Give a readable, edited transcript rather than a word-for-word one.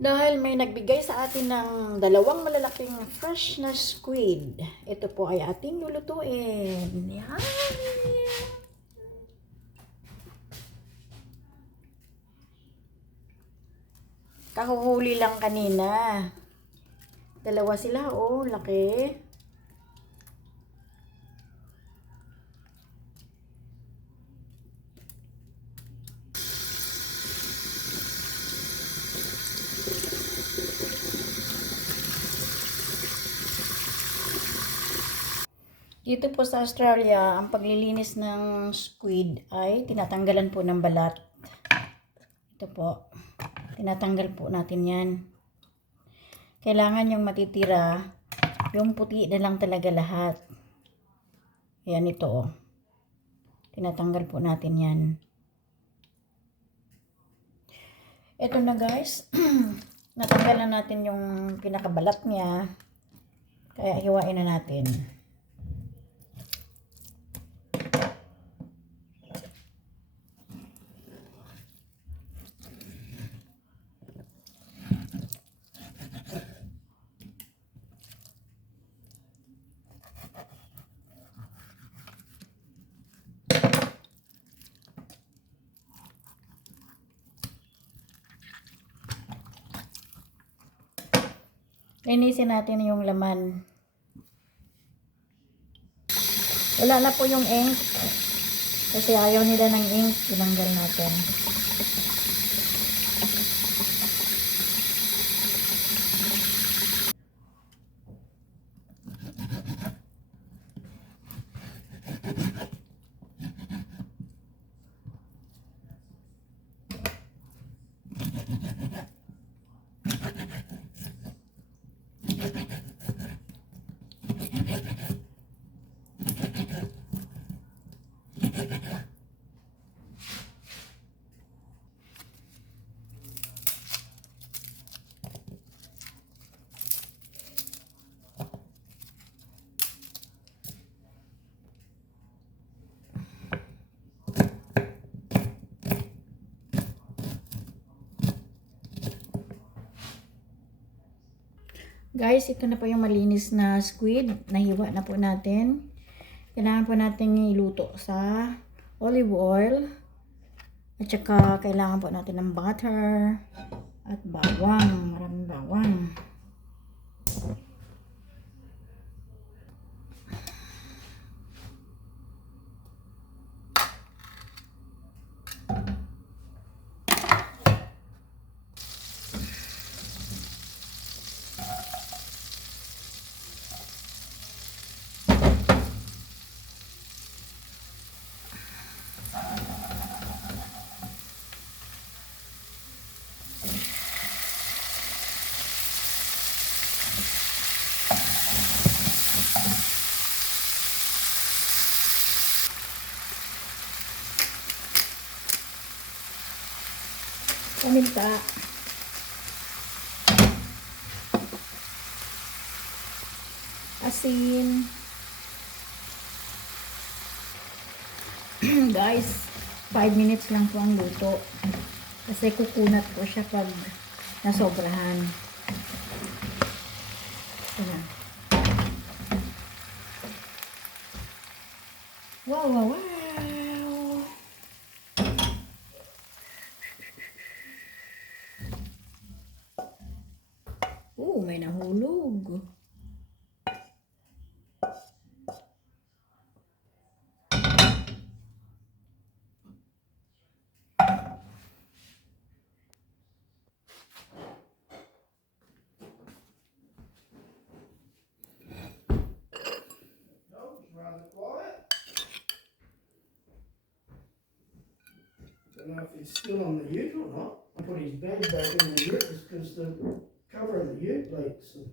Dahil may nagbigay sa atin ng dalawang malalaking fresh na squid. Ito po ay ating lulutuin. Yan. Kahuhuli lang kanina. Dalawa sila, oh, laki. Dito po sa Australia, ang paglilinis ng squid ay tinatanggalan po ng balat. Ito po. Tinatanggal po natin yan. Kailangan yung matitira, yung puti na lang talaga lahat. Ayan ito, oh. Tinatanggal po natin yan. Ito na guys. Natanggal na natin yung pinakabalat niya. Kaya hiwain na natin. Linisin natin yung laman. Wala na po yung ink. Kasi ayaw nila ng ink. Tinanggal natin. Guys, ito na po yung malinis na squid. Nahiwa na po natin. Kailangan po natin iluto sa olive oil. At saka kailangan po natin ng butter at bawang. Maraming bawang. Paminta. Asin. Guys, 5 minutes lang po ang luto. Kasi kukunat po siya pag nasobrahan. Ayan. Wow, wow, wow! May nahulog. I don't know if he's still on the ute or not. I put his bed back in the ute just because the cover of the ute leaks. And